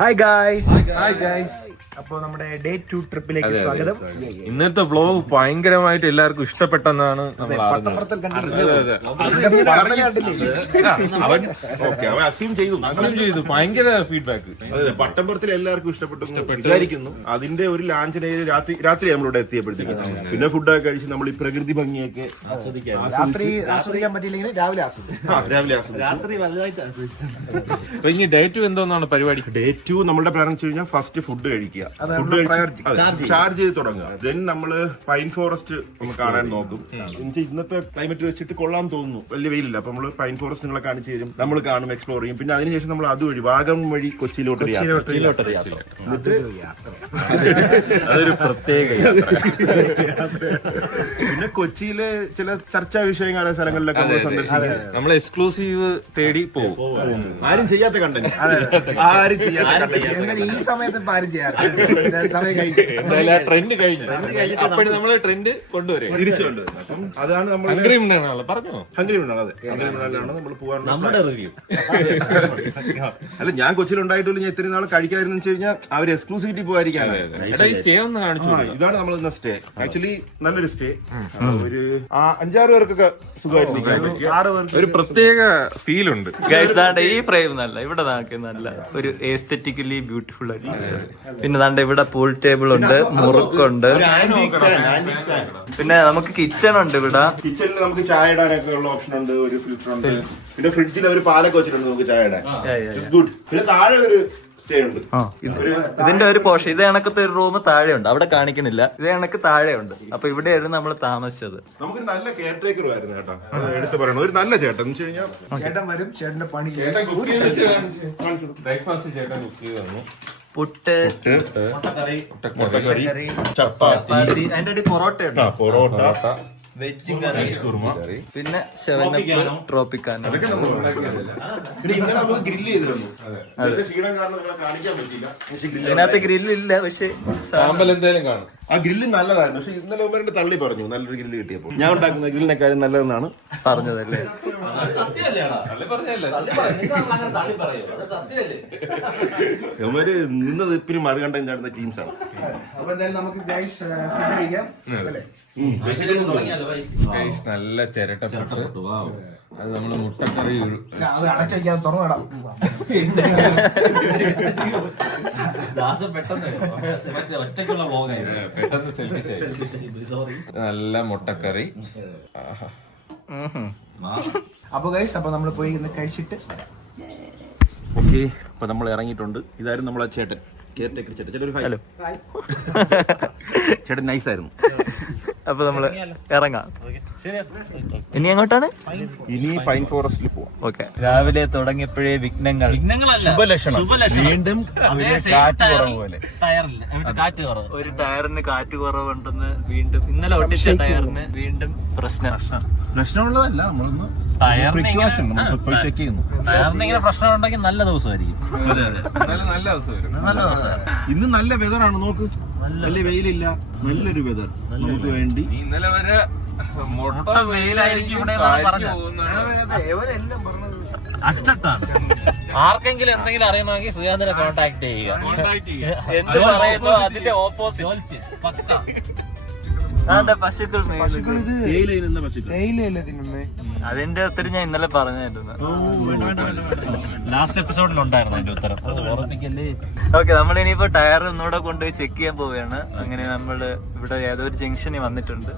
Hi guys. അപ്പോൾ നമ്മുടെ day 2 ട്രിപ്പിലേക്ക് സ്വാഗതം. ഇന്നത്തെ വ്ലോഗ് ഭയങ്കരമായിട്ട് എല്ലാവർക്കും ഇഷ്ടപ്പെട്ടെന്നാണ് നമ്മൾ ചെയ്തു. ഭയങ്കര ഫീഡ്ബാക്ക്. പട്ടംപുറത്തിൽ എല്ലാവർക്കും ഇഷ്ടപ്പെട്ടു വിചാരിക്കുന്നു. അതിന്റെ ഒരു ലാഞ്ചിനെ രാത്രി നമ്മളിവിടെ എത്തിയപ്പോഴത്തേക്കും പിന്നെ ഫുഡൊക്കെ കഴിച്ച് നമ്മൾ ഈ പ്രകൃതി ഭംഗിയൊക്കെ രാത്രി ആസ്വദിക്കാൻ പറ്റിയില്ലെങ്കിൽ രാവിലെ ആസ്വദിക്കും. അപ്പൊ ഇനി ഡേ 2 എന്തോന്നാണ് പരിപാടി? ഡേ 2 നമ്മുടെ പ്ലാൻ വെച്ച് കഴിഞ്ഞാൽ ഫസ്റ്റ് ഫുഡ് കഴിക്കുക, ചാർജ് ചെയ്ത് തുടങ്ങുക. ദെൻ നമ്മള് പൈൻ ഫോറസ്റ്റ് ഒന്ന് കാണാൻ നോക്കും. എനിക്ക് ഇന്നത്തെ ക്ലൈമറ്റ് വെച്ചിട്ട് കൊള്ളാൻ തോന്നുന്നു, വലിയ വെയിലില്ല. അപ്പൊ നമ്മള് പൈൻ ഫോറസ്റ്റ് നിങ്ങളെ കാണിച്ചു തരും, നമ്മൾ കാണും, എക്സ്പ്ലോർ ചെയ്യും. പിന്നെ അതിനുശേഷം നമ്മൾ അതുവഴി വാഗം വഴി കൊച്ചിയിലോട്ട് അതൊരു പ്രത്യേക പിന്നെ കൊച്ചിയിലെ ചില ചർച്ചാ വിഷയങ്ങളായ സ്ഥലങ്ങളിലൊക്കെ നമ്മൾ സന്ദർശിക്കും. നമ്മൾ എക്സ്ക്ലൂസീവ് തേടി പോകും. ആരും ചെയ്യാത്ത കണ്ടന്റ്, ആരും ചെയ്യാത്ത കണ്ടന്റ് ഈ സമയത്ത് ഇപ്പൊ ആരും ചെയ്യാറ്. ട്രെൻഡ് കഴിഞ്ഞു. അപ്പോഴും നമ്മള് ട്രെൻഡ് കൊണ്ടുവരും, തിരിച്ചു കൊണ്ടുവരും. അപ്പം അതാണ് നമ്മൾ ഹംഗ്രി മൃഗാണല്ലോ പറഞ്ഞോ. ഹംഗ്രി മൃഗാണ്. അതെ, ഹംഗ്രി മൃഗാണ് നമ്മൾ പോകാൻ. നമ്മുടെ റിവ്യൂ അല്ല, ഞാൻ കൊച്ചിയിലുണ്ടായിട്ടുള്ള ഞാൻ ഇത്രയും നാൾ കഴിക്കാതിരുന്നു വെച്ച് കഴിഞ്ഞാൽ അവർ എക്സ്ക്ലൂസിവിറ്റി പോകാതിരിക്കാണ്. ഇതാണ് നമ്മൾ ഇന്ന് സ്റ്റേ. ആക്ച്വലി നല്ലൊരു സ്റ്റേ. ഒരു 5-6 പേർക്കൊക്കെ സുഖമായിട്ട് 6 പേർക്ക് ഒരു പ്രത്യേക ഫീൽ ഉണ്ട്. ഈ ഫ്രെയിം നല്ല ഇവിടെ നല്ല ഒരു എസ്തെറ്റിക്കലി ബ്യൂട്ടിഫുൾ ആയിട്ട്. പിന്നെ ദാണ്ട് ഇവിടെ പൂൾ ടേബിൾ ഉണ്ട്, മുറുക്കുണ്ട്, പിന്നെ നമുക്ക് കിച്ചൺ ഉണ്ട്. ഇവിടെ കിച്ചണിൽ നമുക്ക് ചായ ഇടാനൊക്കെ ഉള്ള ഓപ്ഷൻ ഉണ്ട്, ഒരു ഫിൽറ്റർ ഉണ്ട്. പിന്നെ ഫ്രിഡ്ജിൽ ഒരു പാലൊക്കെ വെച്ചിട്ടുണ്ട് നമുക്ക് ചായ ഇടാൻ. ഗുഡ്. പിന്നെ താഴെ ഒരു സ്റ്റേ ഉണ്ട്. ഇതിന്റെ ഒരു പോർഷൻ ഇത് കണക്കത്തെ ഒരു റൂം താഴെ ഉണ്ട്, അവിടെ കാണിക്കണില്ല. ഇത് കണക്ക് താഴെ ഉണ്ട്. അപ്പൊ ഇവിടെയായിരുന്നു നമ്മൾ താമസിച്ചത്. നമുക്ക് നല്ല കെയർ ടേക്കർ ആയിരുന്നു കേട്ടോ, എടുത്ത് പറയണം. ഒരു നല്ല ചേട്ടൻ എന്ന് വെച്ച് കഴിഞ്ഞാൽ ചേട്ടൻ വരും, ചേട്ടന്റെ പണി ബ്രേക്ക്ഫാസ്റ്റ് ചേട്ടൻ കുക്ക് ചെയ്ത് തന്നു. പുട്ട്, മുട്ടക്കറി, ചപ്പാത്തി, അതിന്റെ അടി പൊറോട്ട ഉണ്ട്, പൊറോട്ട, വെജ് കറി, പിന്നെ ട്രോപ്പിക്കാനോ. പിന്നെ ഇന്നലെ നമുക്ക് ഗ്രില്ല് ചെയ്ത് തന്നു. ക്ഷീണം കാരണം നിങ്ങളെ കാണിക്കാൻ പറ്റില്ല. ഇതിനകത്ത് ഗ്രില്ലില്ല, പക്ഷെ സാമ്പൽ എന്തായാലും കാണും. ആ ഗ്രില്ല് നല്ലതായിരുന്നു. പക്ഷെ ഇന്നലെ ഉമ്മരുടെ തള്ളി പറഞ്ഞു നല്ലൊരു ഗ്രില്ല് കിട്ടിയപ്പോൾ. ഞാൻ ഉണ്ടാക്കുന്ന ഗ്രില്ലിനെക്കാളും നല്ലതെന്നാണ് പറഞ്ഞതല്ലേ. ഇവര് നിന്നത് ഇപ്പിനും മറുകണ്ടം ചാടുന്ന ടീംസാണ്. അപ്പൊ എന്തായാലും നമുക്ക് ഗൈസ് ഫുഡ് കഴിക്കാം അല്ലേ? നല്ല ചിരട്ടപ്പെട്ട് അത് നമ്മള് മുട്ടക്കറി അത് അടച്ചു വയ്ക്കാതെ തുറന്നിടാം. പെട്ടെന്ന് സെൽഫിഷ്. നല്ല മുട്ടക്കറി. അപ്പൊ ഗൈസ്, അപ്പൊ നമ്മൾ പോയി ഇന്ന് കഴിച്ചിട്ട് ഓക്കെ. അപ്പൊ നമ്മൾ ഇറങ്ങിയിട്ടുണ്ട്. ഇതായിരുന്നു നമ്മളെ ചേട്ടൻ, കെയർ ടേക്കർ ചേട്ടൻ. ചേട്ടൻ ഒരു ഹലോ. ചേട്ടൻ നൈസായിരുന്നു. അപ്പൊ നമ്മള് ഇറങ്ങാം. ഇനി എങ്ങോട്ടാണ്? ഇനി പൈൻ ഫോറസ്റ്റിൽ പോവാം. ഓക്കെ. രാവിലെ തുടങ്ങിയപ്പോഴേ വിഘ്നങ്ങൾ. ശുഭലക്ഷണം. വീണ്ടും കാറ്റ് കുറവ് പോലെ. ഒരു ടയറിന് കാറ്റ് കുറവുണ്ടെന്ന് വീണ്ടും ഇന്നലെ ഒട്ടിച്ച ടയറിന് വീണ്ടും പ്രശ്നമുള്ളതല്ല, നമ്മളൊന്ന് പ്രിക്കോഷൻ പോയി ചെക്ക് ചെയ്യുന്നു. ടയറിന് പ്രശ്നം ഉണ്ടെങ്കിൽ നല്ല ദിവസമായിരിക്കും. നല്ല ദിവസം. ഇന്ന് നല്ല വെതറാണ്, നോക്ക്. വലിയ വെയിലില്ല, നല്ലൊരു വെതർ നമുക്ക് വേണ്ടി. ഇന്നലെ വരെ മുട്ട വെയിലായിരിക്കും അച്ചട്ടാണ്. ആർക്കെങ്കിലും എന്തെങ്കിലും അറിയണമെങ്കിൽ സുജാതനെ കോൺടാക്ട് ചെയ്യുക. എന്ത് പറയുന്നു അതിന്റെ ഓപ്പോസിറ്റ്. പശുക്കൾ അതിന്റെ ഒത്തിരി ഞാൻ ഇന്നലെ പറഞ്ഞായിരുന്നു. ലാസ്റ്റ് എപ്പിസോഡിൽ ഉണ്ടായിരുന്നു അതിന്റെ ഉത്തരം. ഓർമ്മിക്കല്ലേ. ഓക്കെ, നമ്മൾ ഇനിയിപ്പോ ടയർ ഒന്നുകൂടെ കൊണ്ടുപോയി ചെക്ക് ചെയ്യാൻ പോവുകയാണ്. അങ്ങനെ നമ്മള് ഇവിടെ ഏതൊരു ജംഗ്ഷനിൽ വന്നിട്ടുണ്ട്.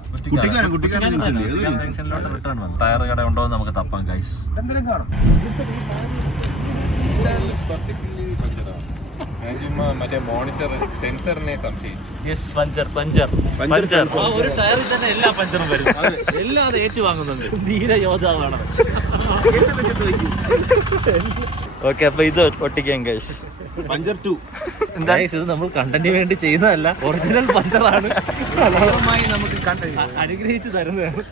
ജംഗ്ഷനിലോട്ട് റിട്ടേൺ വന്നു. ടയർ കട ഉണ്ടോ എന്ന് നമുക്ക് തപ്പാം ഗൈസ്. എന്തെങ്കിലും കാണും. മറ്റേ മോണിറ്റർ സെൻസറിനെ സംശയിച്ചു. ഒരു ടയറിൽ തന്നെ എല്ലാ പഞ്ചറും വരും. എല്ലാം അത് ഏറ്റുവാങ്ങുന്നുണ്ട്. ധീര യോദ്ധാവാണ്. ഓക്കെ, അപ്പൊ ഇത് ഒട്ടിക്കാം ഗൈസ്. പഞ്ചർ 2 ഇത് നമ്മൾ കണ്ടന്റിന് വേണ്ടി ചെയ്യുന്നതല്ല, ഒറിജിനൽ പഞ്ചറാണ്. നമുക്ക് അനുഗ്രഹിച്ചു തരുന്നതാണ്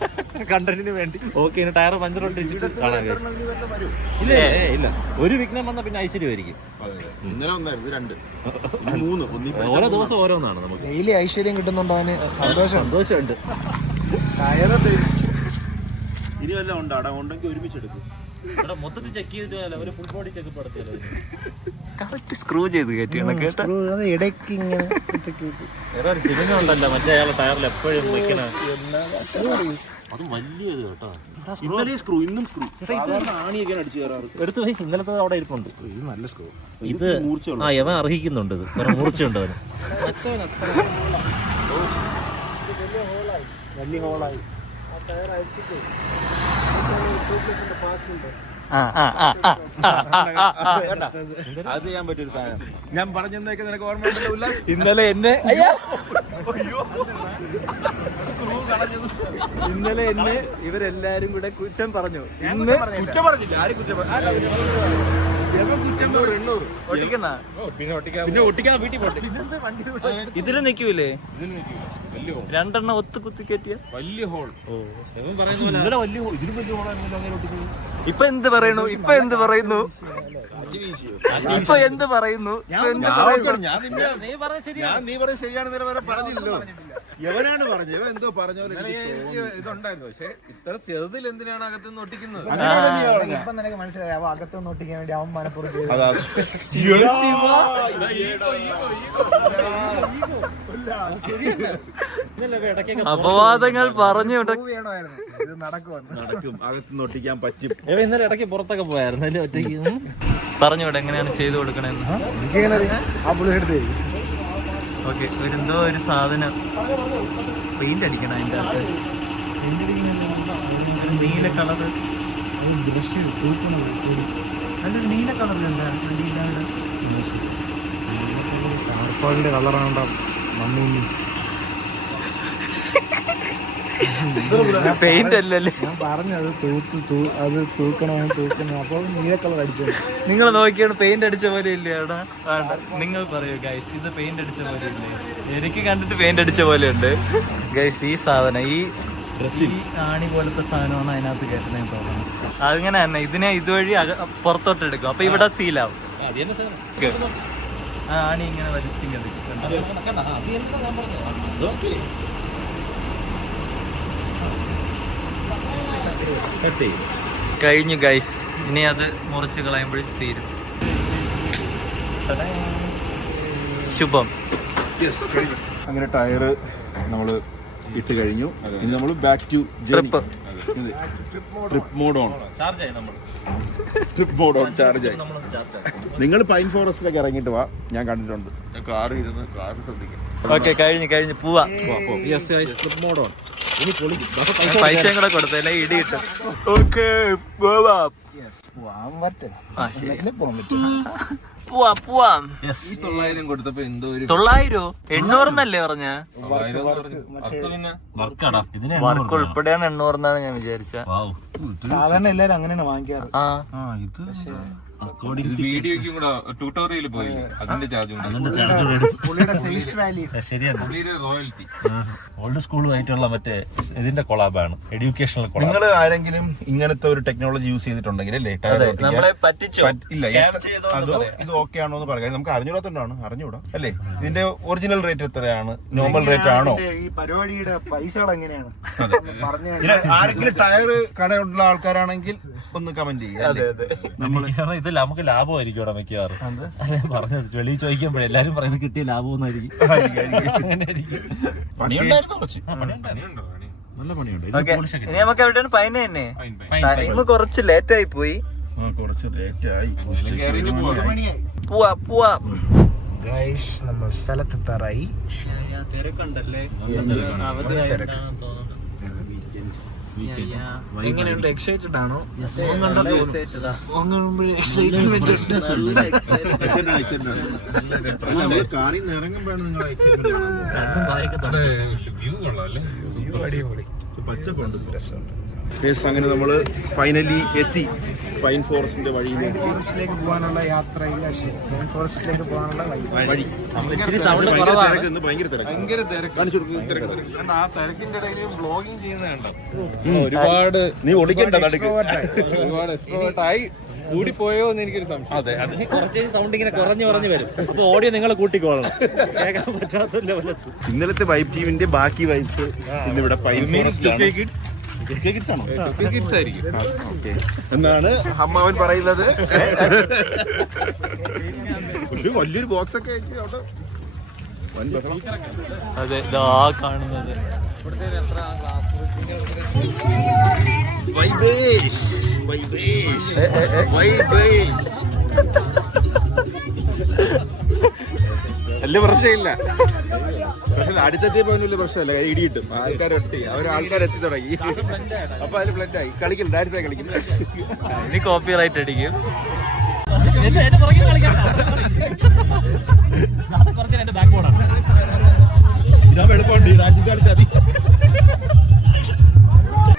കണ്ടന്റിന് വേണ്ടി. ഓക്കെ, ഇനി ടയർ പഞ്ചർ ഒട്ടിച്ചിട്ട് കാണാൻ ഗൈസ്. ഇല്ല, ഒരു വിഘ്നം വന്ന പിന്നെ ഐശ്വര്യമായിരിക്കും. ഇന്നലെ ഒന്നായിരുന്നു, 2 3 ഓരോ ദിവസം ഓരോന്നാണ്. നമുക്ക് ഡെയിലി ഐശ്വര്യം കിട്ടുന്നുണ്ടോ? അവന് സന്തോഷമുണ്ട്. ടയറ് ഇനി വല്ലതും ഉണ്ട്, അട ഉണ്ടെങ്കിൽ ഒരുമിച്ചെടുക്കും. ഇവിടെ മൊത്തത്തിൽ ചെക്ക് ചെയ്തിട്ട് ഒരു ഫുൾ ബോഡി ചെക്കപ്പ് നടത്തിയല്ലോ. കറക്റ്റ് സ്ക്രൂ ചെയ്ത് കയറ്റിയാണ് കേട്ടോ. അത് ഇടയ്ക്ക് ഇങ്ങനെ വേറെ ഒരു സിനിമ ഉണ്ടല്ലോ മറ്റേ അയാളെ ടയറിൽ എപ്പോഴും വെക്കണ, അത് വലിയത് കേട്ടോ. എടുത്തു പോയി, ഇന്നലത്തെ അവിടെ ഇരിപ്പുണ്ട്. ഇത് ആ യവൻ അർഹിക്കുന്നുണ്ട്, ഇത് കുറെ മൂർച്ചയുണ്ട് അവന്. വലിയ ഹോളായി ആ ടയർ അയച്ചിട്ട് അത് ചെയ്യാൻ പറ്റിയൊരു സാധനം ഞാൻ പറഞ്ഞെന്നൊക്കെ നിനക്ക് ഓർമ്മയുണ്ടല്ലോ ഉല്ലാസ്? ഇന്നലെ എന്നെ ഇവരെല്ലാരും കൂടെ കുറ്റം പറഞ്ഞു. ഇന്ന് കുറ്റം പറഞ്ഞില്ല, ആരും കുറ്റം പിന്നെ ഒട്ടിക്കാതെ വീട്ടിൽ പോട്ടെ. ഇതില് നിക്കൂലേ? രണ്ടെണ്ണം ഒത്ത് കുത്തി കയറ്റിയ വലിയ ഹോൾ. ഇപ്പൊ എന്ത് പറയുന്നു? ഇപ്പൊ എന്ത് പറയുന്നു? ഇപ്പൊ എന്ത് പറയുന്നു? നീ പറഞ്ഞ ശരിയാണെന്ന് വരെ പറഞ്ഞില്ലല്ലോ. എവനാണ് പറഞ്ഞത്? ഇവൻ എന്തോ പറഞ്ഞ പോലെ ഇതുണ്ടായിരുന്നു, പക്ഷെ ഇത്ര ചെറുതിൽ എന്തിനാണ് അകത്തുനിന്ന് ഒട്ടിക്കുന്നത്? ഇപ്പൊ നിനക്ക് മനസ്സിലായി അവ അകത്തൊന്ന് ഒട്ടിക്കാൻ വേണ്ടി അവൻ മനപ്പുറം ചെയ്തു. അപവാദങ്ങൾ പറഞ്ഞു വേണമായിരുന്നു, ഇത് നടക്കും, അകത്തുനിന്ന് ഒട്ടിക്കാൻ പറ്റും. ഇന്നലെ ഇടയ്ക്ക് പുറത്തൊക്കെ പോയായിരുന്നു അല്ലേ ഒറ്റയ്ക്ക്? പറഞ്ഞുവിടെ എങ്ങനെയാണ് ചെയ്തു കൊടുക്കണെന്ന്. ആ പുള്ളി എടുത്ത് ഓക്കെ, എന്തോ ഒരു സാധനം പെയിന്റ് അടിക്കണം അതിൻ്റെ അകത്ത്. ഒരു നീല കളറ്, നല്ലൊരു നീല കളറിലുണ്ട്. ടാർപ്പാളിന്റെ കളറാണ് മമ്മി. പെയിന്റ് അല്ലല്ലേ ഞാൻ പറഞ്ഞത് അത് തൂക്കണം അപ്പോൾ നീല കളർ അടിച്ചു. നിങ്ങൾ നോക്കിയാണ് പെയിന്റ് അടിച്ച പോലെ ഇല്ലേ അവിടെ? നിങ്ങൾ പറയൂ ഗൈസ്, ഇത് പെയിന്റ് അടിച്ച പോലെ ഇല്ലേ? എനിക്ക് കണ്ടിട്ട് പെയിന്റ് അടിച്ച പോലെ ഉണ്ട് ഗൈസ്. ഈ സാധനം, ഈ ആണി പോലത്തെ സാധനമാണ് അതിനകത്ത് കയറ്റുന്നതെന്ന് തോന്നുന്നു. അങ്ങനെ തന്നെ ഇതിനെ ഇതുവഴി പുറത്തോട്ട് എടുക്കും, അപ്പൊ ഇവിടെ സീലാവും. ആ ആണി ഇങ്ങനെ വലിച്ചിങ്ങനെ കഴിഞ്ഞു ഗൈസ്. ഇനി അത് മുറിച്ച് കളയുമ്പോഴും തീരും. ശുഭം. അങ്ങനെ ടയറ് നമ്മള് ഇട്ട് കഴിഞ്ഞു. ഇനി നമ്മൾ back to trip. Trip mode on. Charge ആയി നമ്മൾ. ട്രിപ്പ് മോഡ് ഓൺ ചാർജ് ആയി. നിങ്ങൾ പൈൻ ഫോറസ്റ്റിലേക്ക് ഇറങ്ങിയിട്ട് വാ, ഞാൻ കണ്ടിട്ടുണ്ട്. കാറ് ഇരുന്ന് കാറ് ശ്രദ്ധിക്കും. ഓക്കെ, കഴിഞ്ഞു പോവാ. Trip mode on. ഇനി പൈസയും കൂടെ കൊടുത്തല്ലേ ഇടി കിട്ടും. ഓക്കെ പോവാം. പോവാം. ഈ 900 കൊടുത്തപ്പോ എന്തോ ഒരു 900 800 പറഞ്ഞ വർക്കാടാ. ഇതിന് വർക്ക് ഉൾപ്പെടെയാണ് 800 എന്നാണ് ഞാൻ വിചാരിച്ച. സാധാരണ എല്ലാരും അങ്ങനെയാണ് വാങ്ങിക്കാറ്. വീഡിയോയ്ക്കും കൂടെ ട്യൂട്ടോറിയൽ പോയി അതിന്റെ ചാർജ് പുള്ളിയുടെ ഫേസ് വാല്യൂ ശരിയാണ്. റോയൽറ്റി ഓൾഡ് സ്കൂളുമായിട്ടുള്ള മറ്റേ ഇതിന്റെ കൊളാബാണ്, എഡ്യൂക്കേഷണൽ കൊളാബ്. നിങ്ങൾ ആരെങ്കിലും ഇങ്ങനത്തെ ഒരു ടെക്നോളജി യൂസ് ചെയ്തിട്ടുണ്ടെങ്കിൽ അല്ലേ ടയർ നമ്മളെ പറ്റിച്ചു. ഇല്ല അതോ ഇത് ഓക്കെ ആണോ എന്ന് പറയാം. നമുക്ക് അറിഞ്ഞൂടാത്തോണ്ടാണ്, അറിഞ്ഞൂടാ അല്ലേ? ഇതിന്റെ ഒറിജിനൽ റേറ്റ് എത്രയാണ്? നോർമൽ റേറ്റ് ആണോ? ഈ പരിപാടിയുടെ പൈസകൾ എങ്ങനെയാണ് പറഞ്ഞു? ആരെങ്കിലും ടയർ കടയുള്ള ആൾക്കാരാണെങ്കിൽ ഒന്ന് കമന്റ് ചെയ്യാം. ഇത് നമുക്ക് ലാഭമായിരിക്കും ഇവിടെ മിക്കവാറും. പറഞ്ഞത് വെളിയിൽ ചോദിക്കുമ്പോഴേ എല്ലാരും പറയുന്നത് കിട്ടിയ ലാഭമൊന്നായിരിക്കും. പണിയുണ്ടായിരുന്നു കുറച്ച്. നല്ല പണിയുണ്ട്. ഇനി നമുക്ക് എവിടെയാണ് പൈന തന്നെ. ടൈം കുറച്ച് ലേറ്റ് ആയി പോയി. കുറച്ച് ലേറ്റ് ആയി. പോവാ ഗൈസ്, നമ്മൾ സ്ഥലത്തെത്താറായി. തിരക്കുണ്ടല്ലേ? എങ്ങനെയുണ്ട്? എക്സൈറ്റഡ് ആണോ? കാറിൽ നിന്ന് ഇറങ്ങുമ്പോഴാണ് നിങ്ങൾ പച്ചപ്പുണ്ട്, രസമുണ്ട്. അങ്ങനെ നമ്മള് ഫൈനലി എത്തി പൈൻ ഫോറസ്റ്റിന്റെ വഴിയിലേക്ക്. ഫോറസ്റ്റിലേക്ക് പോകാനുള്ള യാത്രയില്ല, ഫോറസ്റ്റിലേക്ക് പോകാനുള്ള വഴി. ഇച്ചിരി സൗണ്ട് ഭയങ്കര കുറവാണ്. തിരക്ക്, ഭയങ്കര തിരക്ക്. കാണിച്ചു കൊടുക്കും തിരക്ക്. ആ തിരക്കിന്റെ ഇടയിൽ വ്ലോഗിങ് ചെയ്യുന്ന കണ്ടോ? ഒരുപാട് നീ ഓടിക്കണ്ട നടുക്ക്. ഒരുപാട് എക്സ്ട്രോവേർട്ട് ആയി കൂടിപ്പോയോ എന്ന് എനിക്കൊരു സംശയം. അതെ കുറച്ച് സൗണ്ട് ഇങ്ങനെ കുറഞ്ഞു വരും. അപ്പൊ ഓഡിയോ നിങ്ങൾ കൂട്ടിക്കോളണം, കേൾക്കാൻ പറ്റാത്ത ലെവലെത്തും. ഇന്നലത്തെ വൈബ് ടീമിന്റെ ബാക്കി വൈബ്സ് ഇന്നിവിടെ പൈൻ ഫോറസ്റ്റ് ആണ്. കിഡ്സ് ആയിരിക്കും. എന്നാണ് അമ്മാവൻ പറയുന്നത്. ഒരു വലിയൊരു ബോക്സ് ഒക്കെ ആയിട്ട് അവിടെ വൻ ബഹളം. അതെ കാണുന്നത് വൈബേഷ്, വൈബേഷ്, വൈബേഷ്. വലിയ പ്രശ്നമില്ല. പക്ഷെ അടുത്തെത്തിയപ്പോ വലിയ പ്രശ്നമല്ല, ഇടി കിട്ടും. ആൾക്കാരെത്തി ആൾക്കാരെത്തി തുടങ്ങി. അപ്പൊ അതിൽ ഫ്ലറ്റായി കളിക്കും, ഡാൻസായി കളിക്കും. ഇനി കോപ്പി റൈറ്റ് അടിക്കും.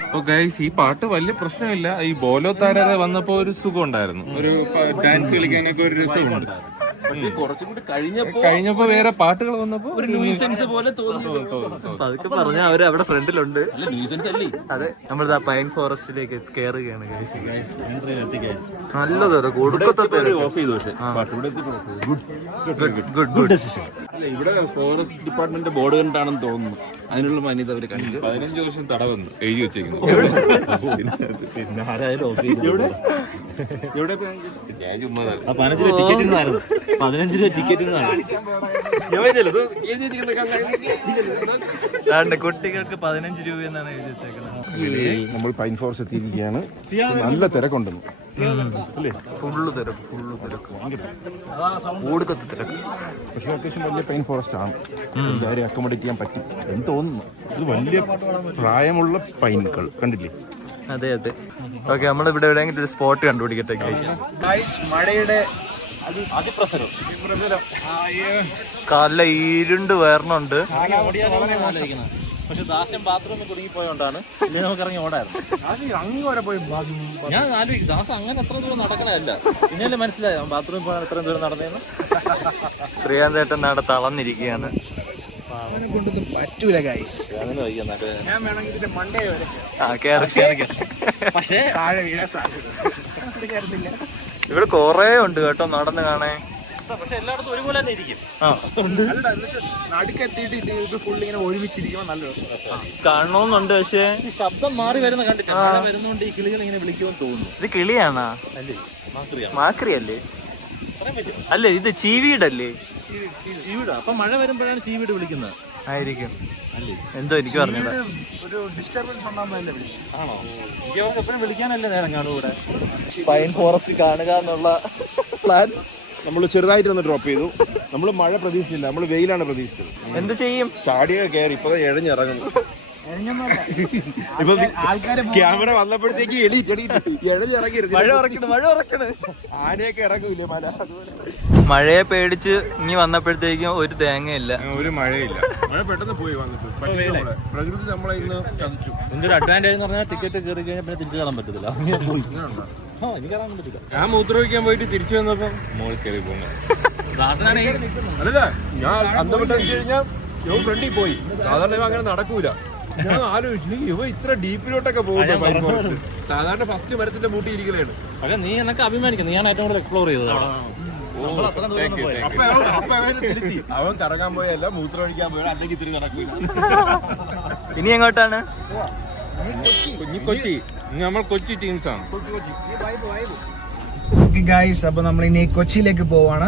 അപ്പൊ ഗൈസ് ഈ പാട്ട് വലിയ പ്രശ്നമില്ല. ഈ ബോലോ താരത വന്നപ്പോ ഒരു സുഖം ഉണ്ടായിരുന്നു, ഒരു ഡാൻസ് കളിക്കാനൊക്കെ ഒരു രസമുണ്ട്. കുറച്ചും കൂടി കഴിഞ്ഞപ്പോ വേറെ പാട്ടുകൾ വന്നപ്പോ ഒരു ന്യൂസൻസ് പോലെ തോന്നി. അതൊക്കെ പറഞ്ഞ അവര് അവിടെ ഫ്രണ്ടിലുണ്ട്. അല്ല ന്യൂസൻസ് അല്ലേ? അതെ, നമ്മളിതാ പൈൻ ഫോറസ്റ്റിലേക്ക് കയറുകയാണ്. നല്ലതൊരു കൊടുക്കത്തെ ഓഫ് ചെയ്തു. Good decision. അല്ല ഇവിടെ ഫോറസ്റ്റ് ഡിപ്പാർട്ട്മെന്റ് ബോർഡ് കണ്ടാണെന്ന് തോന്നുന്നു. അതിനുള്ള മാന്യത അവര് കണ്ടു. 15 വർഷം തടവെന്ന് എഴുതി വെച്ചേക്കുന്നു. പിന്നെ ആരായാലും ഓഫ് ചെയ്തു. എവിടെ ഞാൻ ചുമ്മാ 15 രൂപ ടിക്കറ്റ് 15 രൂപ ടിക്കറ്റ് കുട്ടികൾക്ക് 15 രൂപ എന്നാണ് എഴുതി വെച്ചേക്കുന്നത്. നമ്മൾ പൈൻ ഫോറസ്റ്റ് എത്തിയിരിക്കുകയാണ്. നല്ല തിരക്കുണ്ടെന്ന് അല്ലേ? ഫുള്ള് തിരക്ക് ഓടുക്കത്ത് തിരക്ക്. പക്ഷേ അത്യാവശ്യം വലിയ പൈൻ ഫോറസ്റ്റ് ആണ്. എല്ലാവരെയും അക്കോമഡേറ്റ് ചെയ്യാൻ പറ്റും എന്ന് തോന്നുന്നു. ഇത് വലിയ പ്രായമുള്ള പൈനുകൾ കണ്ടില്ലേ? അതെ അതെ. ഓക്കെ, നമ്മളിവിടെ എവിടെയെങ്കിലും ഒരു സ്പോട്ട് കണ്ടുപിടിക്കട്ടെ ഗൈസ്. മഴയുടെ കാലിലെ ഇരുണ്ട് വേർന്നുണ്ട്. പക്ഷെ ദാസം ബാത്റൂമിൽ കുടുങ്ങിപ്പോയോണ്ടാണ് ഇല്ലെങ്കിൽ നമുക്ക് ഇറങ്ങി ഓടായിരുന്നു. ഞാൻ ആലോചിക്കും ദാസം അങ്ങനെ എത്ര ദൂരം നടക്കണമല്ല. പിന്നല്ലേ മനസ്സിലായോ ബാത്റൂമിൽ പോകാൻ എത്ര ദൂരം നടന്നേന്ന്. ശ്രീകാന്തേട്ടൻ നാടെ തളർന്നിരിക്കുകയാണ്. പറ്റൂല ഗൈസ്. അങ്ങനെ വയ്യ നല്ല. ഞാൻ വേണമെങ്കിൽ ഇതിന്റെ മണ്ടേ വരെ പക്ഷേ താഴെ വീഴാൻ സാധ്യത. ഇവിടെ കൊറേ ഉണ്ട് കേട്ടോ നടന്ന് കാണേ. പക്ഷെ എല്ലായിടത്തും ഒരുപോലെ തന്നെ ഇരിക്കും. നടുക്കെത്തിയിട്ട് ഇത് ഫുൾ ഇങ്ങനെ ഒരുമിച്ചിരിക്കുമ്പോൾ നല്ല രസം കാണണമെന്നുണ്ട്. പക്ഷേ ശബ്ദം മാറി വരുന്ന കണ്ടിട്ട് മഴ വരുന്നോണ്ട് ഈ കിളികൾ ഇങ്ങനെ വിളിക്കുമെന്ന് തോന്നുന്നു. ഇത് കിളിയാണോ? അല്ലേ മാക്രിയല്ലേ? അല്ലേ ഇത് ചീവീടല്ലേ? ചീവീട്. അപ്പൊ മഴ വരുമ്പോഴാണ് ചീവീട് വിളിക്കുന്നത് ആയിരിക്കും. എന്തോ എനിക്ക് പറഞ്ഞത്. ഒരു ഡിസ്റ്റർബൻസ് ഉണ്ടാകുമ്പോഴല്ലേ ആണോ? എനിക്ക് അവർക്ക് എപ്പോഴും വിളിക്കാനല്ലേ നേരം കാണും ഇവിടെ. പൈൻ ഫോറസ്റ്റ് കാണുക എന്നുള്ള പ്ലാൻ നമ്മൾ ചെറുതായിട്ടൊന്ന് ഡ്രോപ്പ് ചെയ്തു. നമ്മൾ മഴ പ്രതീക്ഷിച്ചില്ല, നമ്മൾ വെയിലാണ് പ്രതീക്ഷിച്ചത്. എന്ത് ചെയ്യും? ചാടിയ കയറി ഇപ്പൊ എഴഞ്ഞിറങ്ങുന്നു. ഇപ്പൊ ക്യാമറ വന്നപ്പോഴത്തേക്ക് എഴഞ്ഞിറങ്ങി. ആനയൊക്കെ ഇറങ്ങൂലേ മഴ. മഴയെ പേടിച്ച് ഇനി വന്നപ്പോഴത്തേക്കും ഒരു തേങ്ങയില്ല, ഒരു മഴയില്ല. മഴ പെട്ടെന്ന് പോയി വന്നിട്ട് പ്രകൃതി നമ്മളെ ഇന്ന് ചതിച്ചു. എന്തൊരു അഡ്വാൻറ്റേജ് എന്ന് പറഞ്ഞാൽ ടിക്കറ്റ് കയറി കഴിഞ്ഞാൽ പിന്നെ തിരിച്ചു കയറാൻ പറ്റത്തില്ല. എനിക്ക് കയറാൻ പറ്റത്തില്ല. ഞാൻ മൂത്രമൊഴിക്കാൻ പോയിട്ട് തിരിച്ചു വന്നപ്പോ മോളിൽ കയറി പോകുന്നു. ദാസനാണെങ്കിൽ അല്ലല്ല, ഞാൻ അന്തപ്പെട്ട് കഴിഞ്ഞാൽ ഇവ ഫ്രണ്ടിൽ പോയി. സാധാരണ ഇവ അങ്ങനെ നടക്കൂല. ഞാൻ ആലോചിച്ചു ഇവ ഇത്ര ഡീപ്പിലോട്ടൊക്കെ പോകും. സാധാരണ ഫസ്റ്റ് മരത്തിന്റെ മൂട്ടി ഇരിക്കലാണ്. പക്ഷെ നീ എന്നൊക്കെ അഭിമാനിക്കും. നീയാണ് ഏറ്റവും കൂടുതൽ എക്സ്പ്ലോർ ചെയ്തത്. അപ്പൊ അവന് തിരുത്തി. അവൻ കറങ്ങാൻ പോയല്ല, മൂത്രം ഒഴിക്കാൻ പോയാൽ അല്ലെങ്കിൽ തിരി നടക്കൂല. ഇനി എങ്ങോട്ടാണ്? കൊച്ചി. നമ്മൾ കൊച്ചി ടീംസാണ്. ഗൈസ്, അപ്പൊ നമ്മൾ ഇനി കൊച്ചിയിലേക്ക് പോവാണ്.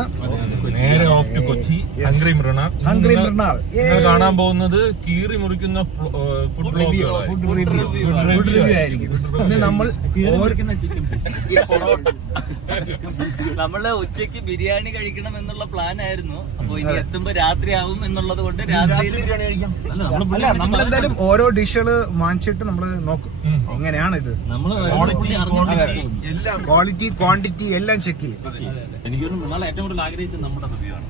നേരെ off to Kochi. Hungry Mrinal. നിങ്ങൾ കാണാൻ പോകുന്നത് കീറി മുറിക്കുന്ന ഫുഡ് റിവ്യൂ ആയിരിക്കും. ഇന്ന് നമ്മൾ നമ്മള് ഉച്ചക്ക് ബിരിയാണി കഴിക്കണം എന്നുള്ള പ്ലാൻ ആയിരുന്നു. അപ്പൊ ഇനി എത്തുമ്പോ രാത്രിയാവും എന്നുള്ളത് കൊണ്ട് രാത്രിയിൽ നമ്മളെന്തായാലും ഓരോ ഡിഷുകള് വാങ്ങിച്ചിട്ട് നമ്മള് നോക്കും എങ്ങനെയാണ് ഇത്. ക്വാളിറ്റി ക്വാണ്ടിറ്റി എല്ലാം ചെക്ക് ചെയ്യും. എനിക്ക് നമ്മളെ ഏറ്റവും കൂടുതൽ ആഗ്രഹിച്ചത് നമ്മുടെ റിവ്യൂ ആണ്.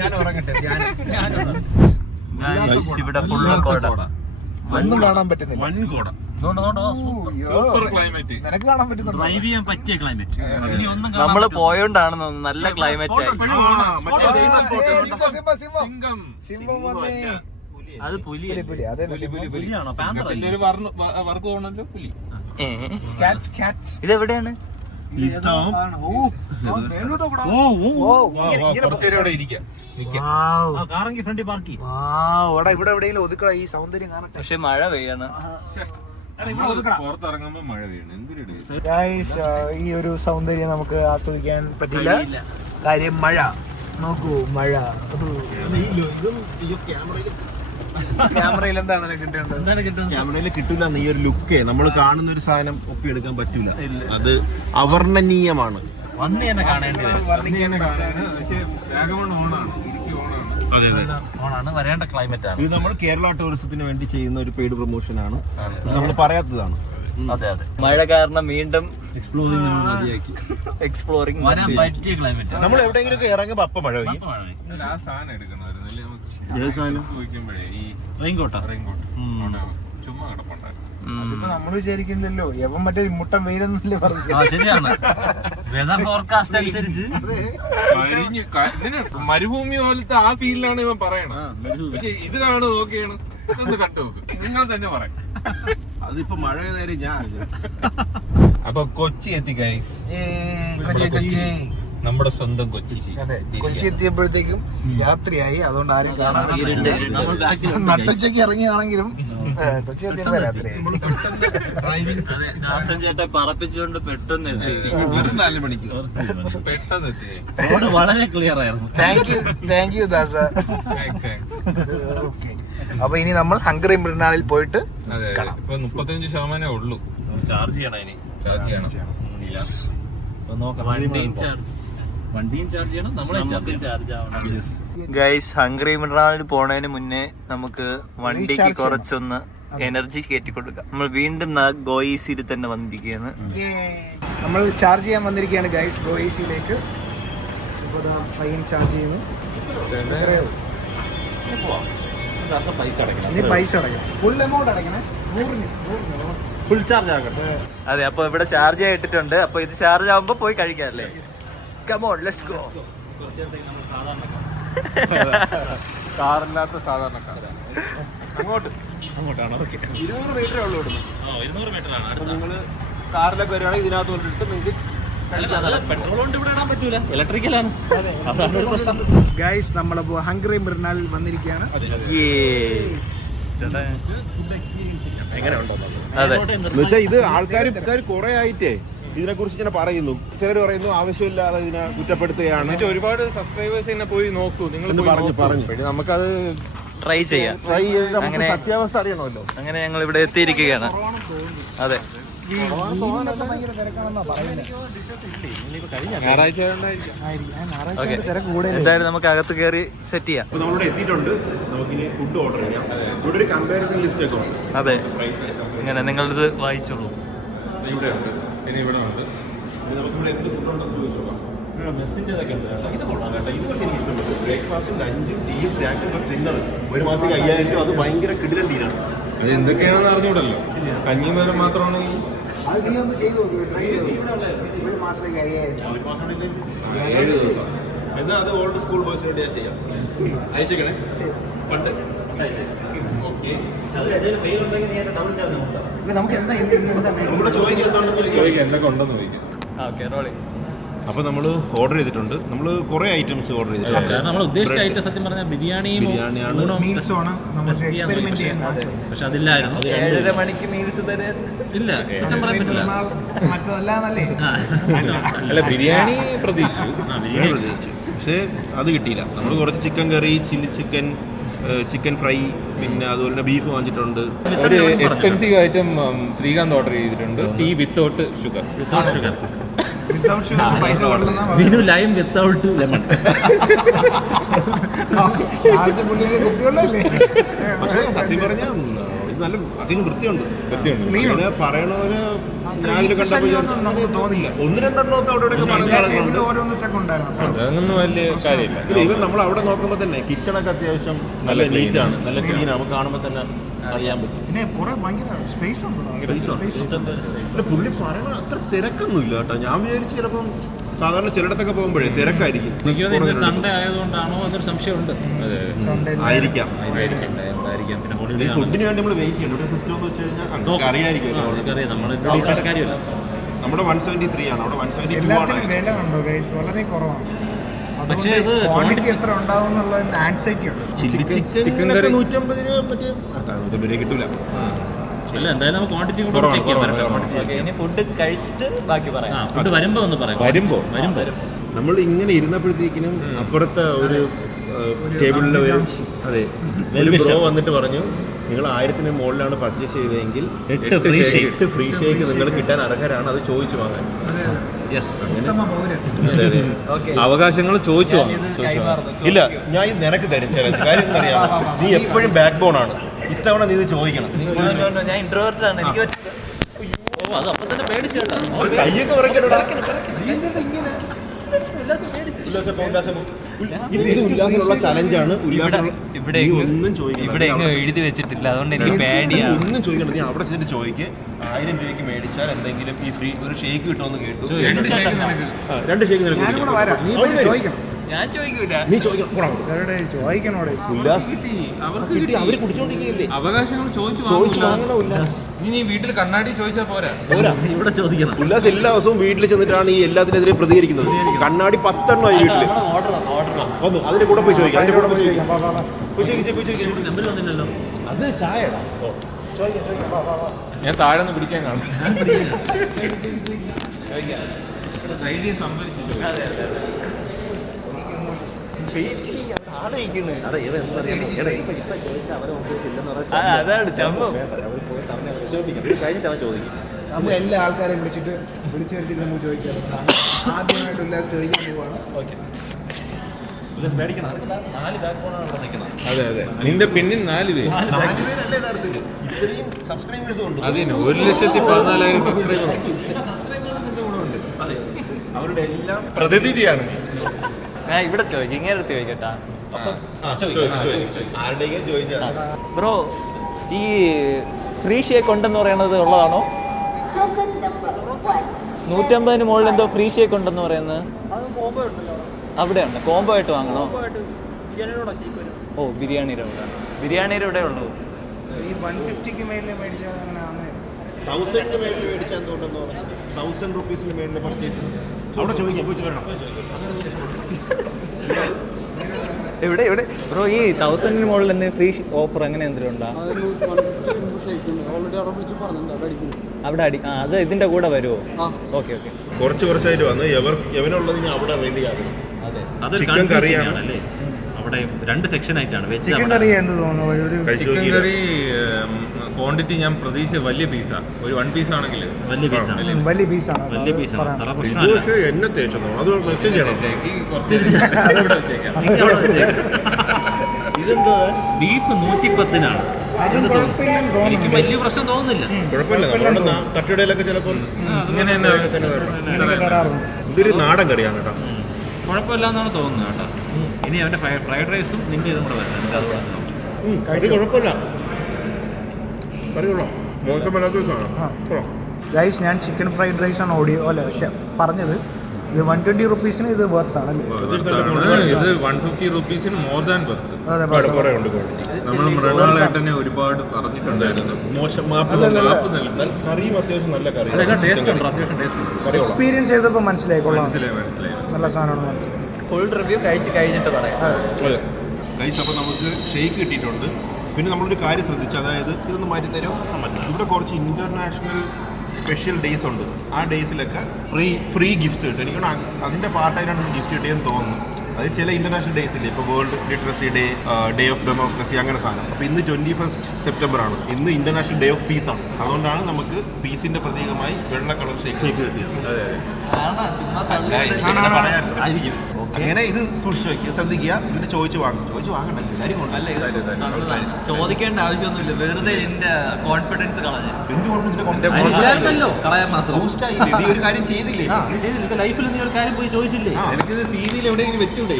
ഞാൻ ഉറങ്ങട്ടെ. ഇവിടെ ഫുള്ള് കോട, ഒന്നും കാണാൻ പറ്റുന്നില്ല. വൻകോട. Super climate. നിനക്ക് കാണാൻ പറ്റുന്നുണ്ടോ? ഡ്രൈവ് ചെയ്യാൻ പറ്റിയ ക്ലൈമറ്റ്. ഇനി ഒന്നും നമ്മള് പോയോണ്ടാണെന്ന് തോന്നുന്നു. നല്ല ക്ലൈമറ്റ് ആയി. സിംഹം വന്നേ. അത് പുലി പുലിയാണോ? പാന്തർ അല്ലേ? എല്ലാരും വർക്ക് പോകണല്ലോ പുലി. ഇതെവിടെയാണ്? കുറച്ചേരം അവിടെ ഇരിക്കാം. കാറെങ്കിൽ ഫ്രണ്ടിൽ പാർക്ക് ഇവിടെ എവിടെയെങ്കിലും ഒതുക്കടാ ഈ സൗന്ദര്യം കാണട്ടെ. പക്ഷെ മഴ പെയ്യാണ്. പുറത്തിറങ്ങുമ്പോ മഴ പെയ്യണം. എന്തൊരു Guys, ഈ ഒരു സൗന്ദര്യം നമുക്ക് ആസ്വദിക്കാൻ പറ്റില്ല. കാര്യം മഴ. നോക്കൂ മഴ. ക്യാമറയിൽ എന്താണ് കിട്ടേണ്ടത്? ക്യാമറയിൽ കിട്ടൂല. ഈ ഒരു ലുക്കേ നമ്മൾ കാണുന്ന ഒരു സാധനം ഒപ്പിയെടുക്കാൻ പറ്റൂല. അത് അവർണ്ണനീയമാണ്. വന്ന് തന്നെ കാണേണ്ടി വരും. പക്ഷേ വാഗമൺ ഓണാണ്, ഇടുക്കി ഓണാണ്. അതെ അതെ, ഓണാണ്, വരേണ്ട ക്ലൈമറ്റ് ആണ്. ഇത് നമ്മൾ കേരള ടൂറിസത്തിന് വേണ്ടി ചെയ്യുന്ന ഒരു പെയ്ഡ് പ്രൊമോഷൻ ആണ്. നമ്മൾ പറയാത്തതാണ്. അതെ അതെ, മഴ കാരണം വീണ്ടും എക്സ്പ്ലോറിംഗ് നമ്മൾ മതിയാക്കി. എക്സ്പ്ലോറിംഗ് വരാൻ പറ്റിയ ക്ലൈമറ്റ്. നമ്മൾ എവിടെയെങ്കിലും ഒക്കെ ഇറങ്ങുമ്പോൾ അപ്പം മഴ പെയ്യും. ആ സാധനം എടുക്കണമായിരുന്നു അല്ലേ? ഏത് സാധനം? ചോദിക്കുമ്പോഴേ ഈ റെയിൻകോട്ടാ. റെയിൻകോട്ട് ചുമ്മാ കിടപ്പുണ്ടായിരുന്നു. അതിപ്പോ നമ്മൾ വിചാരിക്കുന്നില്ലല്ലോ എവൻ മറ്റേ മുട്ടൻ വെയിലെന്നല്ലേ പറഞ്ഞു. ശരിയാണ്, വെതർ ഫോർകാസ്റ്റ് അനുസരിച്ച് ഇതിന് മരുഭൂമി പോലത്തെ ആ ഫീലിലാണ് ഇവൻ പറയണത്. പക്ഷെ ഇത് കാണു നോക്കിയാണ്, ഒന്ന് കണ്ടു നോക്ക്, നിങ്ങൾ തന്നെ പറയും. അതിപ്പോ മഴ നേരെ ഞാൻ അപ്പൊ കൊച്ചി എത്തി ഗൈസ്, കൊച്ചി നമ്മുടെ സ്വന്തം കൊച്ചി. അതെ, കൊച്ചി എത്തിയപ്പോഴത്തേക്കും രാത്രിയായി. അതുകൊണ്ട് ആരും കാണാൻ നമ്മൾ ബാക്കിൽ നട്ടുച്ചയ്ക്ക് ഇറങ്ങിയാണെങ്കിലും കൊച്ചി എത്തിയപ്പോ രാത്രിയായി. നാസൻ ചേട്ടൻ പറപ്പിച്ചുകൊണ്ട് പെട്ടെന്ന് എത്തി. 4 മണിക്ക് പെട്ടെന്ന് എത്തി. റോഡ് വളരെ ക്ലിയർ ആയിരുന്നു. Thank you Dasa. ഓക്കെ, അപ്പൊ ഇനി നമ്മൾ ഹംഗറി മൃണാളിൽ പോയിട്ട് അതെ, ഇപ്പൊ 35% ഉള്ളൂ. ചാർജ് ചെയ്യണം ഇനി. ചാർജ് ചെയ്യണം. നോക്കാം, വണ്ടിയും ചാർജ് ചെയ്യണം, നമ്മളെ ചാർജ് ആവണം. ഗൈസ്, ഹംഗറി മിനറാളിൽ പോണതിന് മുന്നേ നമുക്ക് വണ്ടിക്ക് കുറച്ചൊന്ന് എനർജി കയറ്റി കൊടുക്കാം. നമ്മൾ വീണ്ടും ഗോയിസിൽ തന്നെ വന്നിരിക്കുകയാണ്. നമ്മൾ ചാർജ് ചെയ്യാൻ വന്നിരിക്കുകയാണ് ഗൈസ് ഗോയിസിലേക്ക്. ഫൈൻ ചാർജ് ചെയ്യുന്നു. പൈസ അടയ്ക്കണം. ഇനി പൈസ അടയ്ക്കണം. ഫുൾ എമൗണ്ട് അടയ്ക്കണേ. 100 ഫുൾ ചാർജ് ആകട്ടെ. അതെ, അപ്പൊ ഇവിടെ ചാർജ് ചെയ്തിട്ടുണ്ട്. അപ്പൊ ഇത് ചാർജ് ആവുമ്പോ പോയി കഴിക്കാം അല്ലേ? Come on, let's go. കാറില്ലാത്ത സാധാരണക്കാരാണ്. അങ്ങോട്ടാണ്. ഓക്കെ, 200 മീറ്ററേ ഉള്ളൂ ഇവിടുന്ന്. 200 മീറ്റർ ആണ്. അപ്പൊ നിങ്ങൾ കാറിലൊക്കെ വരുവാണെങ്കിൽ ഇതിനകത്ത് കൊണ്ടിട്ട് നിങ്ങൾക്ക് പെട്രോൾ കൊണ്ട് ഇവിടെ ഇടാൻ പറ്റൂല, ഇലക്ട്രിക്കലാണ്. അതാണ് ഒരു പ്രശ്നം. ഗൈസ്, നമ്മളിപ്പോ ഹംഗറി മൃണാളിൽ വന്നിരിക്കുകയാണ്. എങ്ങനെ ഉണ്ടോ അതെ, എന്നുവെച്ചാൽ ഇത് ആൾക്കാർ കുറെ ആയിട്ടേ ഇതിനെ കുറിച്ച് ഇങ്ങനെ പറയുന്നു. ചിലർ പറയുന്നു ആവശ്യമില്ലാതെ ഇതിനെ കുറ്റപ്പെടുത്തുകയാണ്. എന്നിട്ട് ഒരുപാട് സബ്സ്ക്രൈബേഴ്സ് തന്നെ പോയി നോക്കൂ, നിങ്ങൾ എന്ന് പറഞ്ഞു നമുക്കത് ട്രൈ ചെയ്യാം. ട്രൈ ചെയ്ത് നമുക്ക് അങ്ങനെ സത്യാവസ്ഥ അറിയണമല്ലോ. അങ്ങനെ ഞങ്ങൾ ഇവിടെ എത്തിയിരിക്കുകയാണ്. അതെ, ഭയങ്കര തിരക്കാണെന്നാ പറയുന്നത്. ഞായറാഴ്ച ഉണ്ടായിരിക്കും. ഓക്കെ, തിരക്ക് കൂടുതൽ. എന്തായാലും നമുക്ക് അകത്ത് കയറി സെറ്റ് ചെയ്യാം. അപ്പോൾ നമ്മളിവിടെ എത്തിയിട്ടുണ്ട്. നമുക്കിനി ഫുഡ് ഓർഡർ ചെയ്യാം. ഇവിടെ ഒരു കമ്പാരിസൺ ലിസ്റ്റ് ഒക്കെ ഉണ്ട്. അതെ, ഇങ്ങനെ നിങ്ങളിത് വായിച്ചോളൂ. ഇവിടെ ഉണ്ട്, ഇനി ഇവിടെ ഉണ്ട്. ഇനി നമുക്കിവിടെ എന്ത് ഫുഡ് ഉണ്ടെന്ന് ചോദിച്ചു നോക്കാം. മെസ്സിന്റെ ഇതൊക്കെ ഉണ്ട്. ഇത് കൊള്ളാം കേട്ടോ. ഇത് പക്ഷേ എനിക്ക് ഇഷ്ടപ്പെട്ടു. ബ്രേക്ക്ഫാസ്റ്റും ലഞ്ചും ടീയും സ്നാക്സും പ്ലസ് ഡിന്നർ 1 മാസത്തേക്ക് 5000 രൂപ. അത് ഭയങ്കര കിടിലൻ ഡീലാണ്. അത് എന്തൊക്കെയാണെന്ന് അറിഞ്ഞൂടല്ലോ. കഞ്ഞിയും പേരും മാത്രമാണെങ്കിൽ അത് നീ ഒന്ന് ചെയ്ത് നോക്ക്. ട്രൈ ചെയ്ത് ഒരു മാസത്തേക്ക് 5000. 1 മാസം കൊണ്ട് 7 ദിവസം. എന്നാൽ അത് ഓൾഡ് സ്കൂൾ ബോയ്സിന് വേണ്ടി ഞാൻ ചെയ്യാം. അയച്ചേക്കണേ ഫണ്ട്. ഓക്കെ, നമുക്ക് എന്താ എന്താ നമ്മുടെ ചോദിക്കാൻ എന്തുകൊണ്ടെന്ന് ചോദിക്കാം. ചോദിക്കാം എന്തൊക്കെ ഉണ്ടെന്ന് ചോദിക്കാം. ഓക്കെ, റോളി. അപ്പോൾ നമ്മൾ ഓർഡർ ചെയ്തിട്ടുണ്ട്. നമ്മൾ കുറേ ഐറ്റംസ് ഓർഡർ ചെയ്തിട്ടുണ്ട്. നമ്മൾ ഉദ്ദേശിച്ച ഐറ്റം സത്യം പറഞ്ഞാൽ ബിരിയാണിയും ബിരിയാണിയാണ്. മീൽസ് ആണ് നമുക്ക് എക്സ്പെരിമെന്റ് ചെയ്യാൻ. പക്ഷെ അതില്ലായിരുന്നു. 7:30 മണിക്ക് മീൽസ് തരാൻ ഇല്ല, ഏറ്റവും പറയാൻ പറ്റില്ല. മറ്റതല്ലാന്നല്ലേ? അല്ല, ബിരിയാണി പ്രതീക്ഷിച്ചു. ബിരിയാണി പ്രതീക്ഷിച്ചു. പക്ഷേ അത് കിട്ടിയില്ല. നമ്മൾ കുറച്ച് chicken curry, chilli chicken, chicken fry, പിന്നെ അതുപോലെ തന്നെ ബീഫ് വാങ്ങിച്ചിട്ടുണ്ട്. ഒരു എക്സ്പെൻസീവ് ഐറ്റം ശ്രീകാന്ത് ഓർഡർ ചെയ്തിട്ടുണ്ട്. Tea without sugar. Sugar. Without sugar പൈസ കൊടുക്കുന്ന വിനു ലൈം വിത്തൗട്ട് ലെമൺ. കുട്ടികളല്ലേ? പക്ഷേ സത്യം പറഞ്ഞാൽ ഇത് നല്ല അധികം വൃത്തിയുണ്ട്. വൃത്തിയുണ്ട്. ഇങ്ങനെ പറയണവര് ഞാൻ ഇതിൽ കണ്ടപ്പോൾ വിചാരിച്ചു അങ്ങനെ തോന്നില്ല. 1-2 ഒക്കെ അവിടെ ഇവിടെയൊക്കെ പറഞ്ഞ ആളുകളുണ്ട്. ഓരോന്ന് ചെക്ക് ഉണ്ടായിരുന്നു. അതൊന്നും വലിയ കാര്യമില്ല. ഇത് ഇവൻ നമ്മൾ അവിടെ നോക്കുമ്പോൾ തന്നെ കിച്ചണൊക്കെ അത്യാവശ്യം നല്ല നീറ്റാണ്, നല്ല ക്ലീൻ. നമുക്ക് കാണുമ്പോൾ തന്നെ അറിയാൻ പറ്റും. പിന്നെ കുറെ ഭയങ്കര സ്പേസ് ഉണ്ട്. പിന്നെ പുള്ളി പറയണ അത്ര തിരക്കൊന്നുമില്ല കേട്ടോ. ഞാൻ വിചാരിച്ചു ചിലപ്പം സാധാരണ ചിലയിടത്തൊക്കെ പോകുമ്പോഴേ തിരക്കായിരിക്കും. എനിക്ക് തോന്നുന്നു സൺഡേ ആയതുകൊണ്ടാണോ എന്നൊരു സംശയമുണ്ട്. ആയിരിക്കാം. പിന്നെ ഈ ഫുഡിന് വേണ്ടി നമ്മൾ വെയിറ്റ് ചെയ്യണം. ഇവിടെ സിസ്റ്റം എന്ന് വെച്ച് കഴിഞ്ഞാൽ നമുക്ക് അറിയാമായിരിക്കും. നമ്മൾ ഇൻട്രൊഡ്യൂസ് കാര്യമല്ല. നമ്മുടെ 173 ആണ്, അവിടെ 172 ആണ്. എല്ലാത്തിനും വില ഉണ്ടോ ഗൈസ്? വളരെ കുറവാണ്. പക്ഷേ ഇത് ക്വാണ്ടിറ്റി എത്ര ഉണ്ടാവും എന്നുള്ള ആൻസൈറ്റി ഉണ്ട്. ചില്ലി ചിക്കൻ 150 മറ്റേ 150 കിട്ടൂല. അല്ല എന്തായാലും നമുക്ക് ക്വാണ്ടിറ്റി കൂടെ ചെക്ക് ചെയ്യാൻ പറ്റും. ഇനി ഫുഡ് കഴിച്ചിട്ട് ബാക്കി പറയാം. ഫുഡ് വരുമ്പോ ഒന്ന് പറയാം. വരുമ്പോ നമ്മൾ ഇങ്ങനെ ഇരുന്നപ്പോഴത്തേക്കിനും അപ്പുറത്തെ ഒരു ടേബിളിലെ ഒരു അതെ ഒരു ബ്രോ വന്നിട്ട് പറഞ്ഞു, നിങ്ങൾ 1000-ന് മുകളിലാണ് പർച്ചേസ് ചെയ്തതെങ്കിൽ 8 ഫ്രീ ഷേക്ക് നിങ്ങൾ കിട്ടാൻ അർഹരാണ്, അത് ചോദിച്ചു വാങ്ങാൻ. അവകാശങ്ങൾ ചോദിച്ചു ഇല്ല, ഞാൻ ഇത് നിനക്ക് തരും ചലഞ്ച്. കാര്യം എന്താ അറിയാമോ, നീ എപ്പോഴും ബാക്ക് ബോൺ ആണ്. ഇത്തവണ നീ ഇത് ചോദിക്കണം. ഞാൻ ഇൻട്രോവേർട്ട് ആണ്. എനിക്ക് അത് അപ്പൊ തന്നെ പേടിച്ചു കേട്ടോ. കയ്യൊക്കെ വിറയ്ക്കണോടാ. ഇത് ഉല്ലാസമുള്ള ചലഞ്ചാണ്. ഇവിടെ ഒന്നും ചോദിക്കണം, ഇവിടെ എഴുതി വെച്ചിട്ടില്ല, അതുകൊണ്ട് എനിക്ക് പേടിയാണ്. ഒന്നും ചോദിക്കണം. നീ അവിടെ ചെന്നിട്ട് ചോദിക്ക്. 1000 രൂപയ്ക്ക് മേടിച്ചാൽ എന്തെങ്കിലും ഈ ഫ്രീ ഒരു ഷേക്ക് കിട്ടുമെന്ന് കേട്ടു. 2 ഷേക്ക് നിനക്ക് ഞാനും വരാം. നീ പോയി ചോദിക്കണം. ഞാൻ ചോദിക്കൂല. നീ ചോദിക്കണം. ചോദിക്കണോടെ. ഉല്ലാസ് കിട്ടി, അവര് കുടിച്ചോണ്ടിരിക്കുകയല്ലേ. അവകാശങ്ങൾ ചോദിച്ചു വാങ്ങണം ഉല്ലാസ്. നീ വീട്ടിൽ കണ്ണാടി ചോദിച്ചാ പോരാ. ഇവിടെ ചോദിക്കണം. ഉല്ലാസ് എല്ലാ ദിവസവും വീട്ടിൽ ചെന്നിട്ടാണ് ഈ എല്ലാത്തിനെതിരെ പ്രതികരിക്കുന്നത്. കണ്ണാടി 10 എണ്ണമായി വീട്ടില് വന്നു. അതിന്റെ കൂടെ പോയി ചോദിക്കാം. അതിന്റെ കൂടെ പോയി ചോദിക്കാം. നമ്പർ വന്നില്ലല്ലോ. അത് ചായടാ. ഞാൻ താഴെ നിന്ന് പിടിക്കാൻ കാണും. ധൈര്യം സംഭരിച്ചില്ല. അതാണ് ചമ്പം. കഴിഞ്ഞിട്ട് അവൻ ചോദിക്കും. നമുക്ക് എല്ലാ ആൾക്കാരെയും വിളിച്ചു വരുത്തിട്ട് നമുക്ക് ചോദിക്കാം. ആദ്യമായിട്ട് ഉല്ലാസ് ചോദിക്കാൻ പോവാണ്. പേടിക്കണം. 4 ബാക്ക് ബോണാണ് ഇവിടെ നിൽക്കുന്നത്. അതെ അതെ, നിന്റെ പിന്നിൽ 4 പേര്. 4 പേരല്ലേ യഥാർത്ഥത്തിൽ ഇത്രയും സബ്സ്ക്രൈബേഴ്സ് ഉണ്ട്. അതിന് 1,14,000 സബ്സ്ക്രൈബർ. അതെ, അവരുടെ എല്ലാം പ്രതിനിധിയാണ്. ഞാൻ ഇവിടെ ചോദിക്കും, ഇങ്ങനെ അടുത്ത് ചോദിക്കട്ടാ. ആരുടെയെങ്കിലും ചോദിച്ചാൽ ബ്രോ, ഈ ഫ്രീ ഷേക്ക് ഉണ്ടെന്ന് പറയണത് ഉള്ളതാണോ? 150-ന് മുകളിൽ എന്തോ ഫ്രീ ഷേക്ക് ഉണ്ടെന്ന് പറയുന്നത്. അവിടെ ഉണ്ട്. കോംബോ ആയിട്ട് വാങ്ങണോ? ഓ, ബിരിയാണിയുടെ ഇവിടെ. ബിരിയാണിയുടെ ഇവിടെ ഉള്ളൂ. ഈ 150-ക്ക് മേലിൽ മേടിച്ചാൽ അങ്ങനെ ആണ്. 1000-ന് മേളിൽ മേടിച്ചാൽ എന്തുകൊണ്ടെന്ന് പറഞ്ഞു. 1000 റുപ്പീസിന് മേളിൽ പർച്ചേസ് അവിടെ ചോദിക്കാം. പോയി ചോദിക്കണം. ഇവിടെ ബ്രോ, ഈ 1000-ന് മുകളിൽ എന്തെങ്കിലും ഫ്രീ ഓഫർ അങ്ങനെ എന്തെങ്കിലും ഉണ്ടോ? അവിടെ അത് ഇതിന്റെ കൂടെ വരുമോ? ഓക്കെ. കുറച്ചായിട്ട് വന്ന് എവനുള്ളത് ഇനി അവിടെ റെഡി ആക്കണം. അതൊരു ചിക്കൻ കറിയാണ് അല്ലേ? അവിടെ 2 സെക്ഷൻ ആയിട്ടാണ് വെച്ച്. ചിക്കൻ കറി എന്ത് തോന്നുന്നു? ചിക്കൻ കറി ക്വാണ്ടിറ്റി ഞാൻ പ്രതീക്ഷ വലിയ പീസാ. ഒരു 1 പീസ് ആണെങ്കിൽ വലിയ പീസാണ്. വലിയ പീസാണ്. വലിയ പീസാണ്. അത്ര പ്രശ്നമല്ല. പക്ഷേ എന്നെ തേച്ചോ അത് മെസ്സേജ് ചെയ്യണം. ഇതെന്തോ ബീഫ് 110-നാണ്. എനിക്ക് വലിയ പ്രശ്നം തോന്നുന്നില്ല. കുഴപ്പമില്ല. നമ്മുടെ തട്ടുകടയിലൊക്കെ ചിലപ്പോൾ ഇങ്ങനെ ഇതൊരു നാടൻ കറിയാണ് കേട്ടോ. കുഴപ്പമില്ല എന്നാണ് തോന്നുന്നത് കേട്ടോ. ഇനി അവന്റെ ഫ്രൈഡ് റൈസും നിന്റെ ഇതും കൂടെ വരണം. എനിക്ക് അത് കറി കുഴപ്പമില്ല. കറി കൊള്ളാം. മോശമല്ലാത്ത സാധനം. ഗൈസ്, ഞാൻ ചിക്കൻ ഫ്രൈഡ് റൈസാണ് പറഞ്ഞത്. ഇത് 120 റുപ്പീസിന് ഇത് വർത്താണ്. ഇത് 150 റുപ്പീസിന് മോർ ദാൻ വർത്ത്. നമ്മൾ നമ്മൾ മൃണാളേട്ടനെ ഒരുപാട് പറഞ്ഞിട്ടുണ്ടായിരുന്നു. മോശം കറിയും അത്യാവശ്യം നല്ല കറി. ടേസ്റ്റ് ഉണ്ട്. അത്യാവശ്യം ടേസ്റ്റ് ഉണ്ട്. എക്സ്പീരിയൻസ് ചെയ്തപ്പോൾ മനസ്സിലായി. മനസ്സിലായി. നല്ല സാധനമാണ് മനസ്സിലായി. ഫുൾ റിവ്യൂ കഴിച്ച് കഴിഞ്ഞിട്ട് പറയാം. ഗൈസ്, അപ്പോൾ നമുക്ക് ഷേക്ക് കിട്ടിയിട്ടുണ്ട്. പിന്നെ നമ്മളൊരു കാര്യം ശ്രദ്ധിച്ചു, അതായത് ഇതൊന്ന് മാറ്റി തരും. ഇവിടെ കുറച്ച് ഇന്റർനാഷണൽ സ്പെഷ്യൽ ഡേയ്സ് ഉണ്ട്. ആ ഡേയ്സിലൊക്കെ ഫ്രീ ഗിഫ്റ്റ്സ് കിട്ടും. എനിക്ക് അതിന്റെ പാർട്ടായിട്ടാണ് ഗിഫ്റ്റ് കിട്ടിയെന്ന് തോന്നുന്നു. അത് ചില ഇന്റർനാഷണൽ ഡേയ്സ് ഇല്ലേ, ഇപ്പോൾ world literacy day, day of democracy, അങ്ങനെ സാധനം. അപ്പോൾ ഇന്ന് 21 സെപ്റ്റംബർ ആണ്. ഇന്ന് ഇന്റർനാഷണൽ ഡേ ഓഫ് പീസ് ആണ്. അതുകൊണ്ടാണ് നമുക്ക് പീസിന്റെ പ്രതീകമായി വെള്ള കളർ ഷേക്ക് കിട്ടിയത്. ആയിരിക്കും. അങ്ങനെ ഇത് സൂക്ഷിച്ചു വയ്ക്കുക, ശ്രദ്ധിക്കുക. ഇതിന് ചോദിച്ചു വാങ്ങണ്ടല്ലോ. എല്ലാവരും ചോദിക്കേണ്ട ആവശ്യമൊന്നുമില്ല, വെറുതെ എന്റെ കോൺഫിഡൻസ് കളഞ്ഞു. കളയാൻ മാത്രം. നീ ഒരു കാര്യം ചെയ്തില്ലേ? ലൈഫിൽ നീ ഒരു കാര്യം പോയി ചോദിച്ചില്ലേ? എനിക്കിത് സിവിയിൽ എവിടെയെങ്കിലും വെച്ചൂടെ?